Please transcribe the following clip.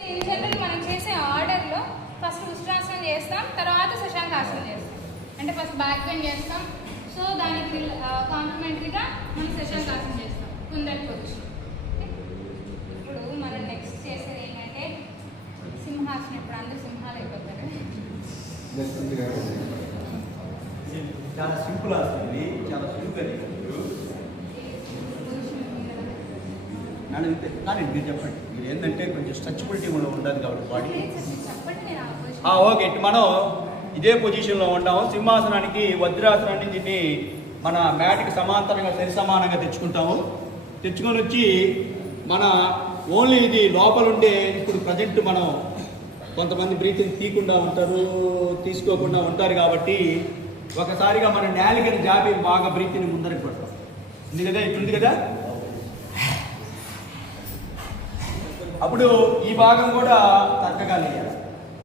మనం చేసే ఆర్డర్లో ఫస్ట్ ఉష్ట్రాసనం చేస్తాం, తర్వాత శశాంకాసనం చేస్తాం. అంటే ఫస్ట్ బ్యాక్ బెండ్ చేస్తాం, సో దానికి కాంప్లిమెంటరీగా మనం శశాంకాసనం చేస్తాం కుందరికి వచ్చి. ఇప్పుడు మనం నెక్స్ట్ చేసేది ఏంటంటే సింహాసనం. ఇప్పుడు అందరూ సింహాలు అయిపోతారు. చాలా సింపుల్ ఆసనం, చాలా సులువుగా కానీ మీరు చెప్పండి. మీరు ఏంటంటే కొంచెం స్ట్రెచబిలిటీ కూడా ఉండాలి కాబట్టి బాడీ. ఓకే, మనం ఇదే పొజిషన్లో ఉంటాము. సింహాసనానికి వజ్రాసనాన్ని దీన్ని మన మ్యాట్కి సమాంతరంగా సరి సమానంగా తెచ్చుకుంటాము. తెచ్చుకొని వచ్చి మన ఓన్లీ ఇది లోపల ఉండే, ఇప్పుడు ప్రజెంట్ మనం కొంతమంది బ్రీతింగ్ తీయకుండా ఉంటారు, తీసుకోకుండా ఉంటారు కాబట్టి ఒకసారిగా మన నేలికని జాబి బాగా బ్రీతింగ్ ముందరికి పడతాం. ఉంది కదా, ఇట్లుంది కదా. అప్పుడు ఈ భాగం కూడా తగ్గగాలి.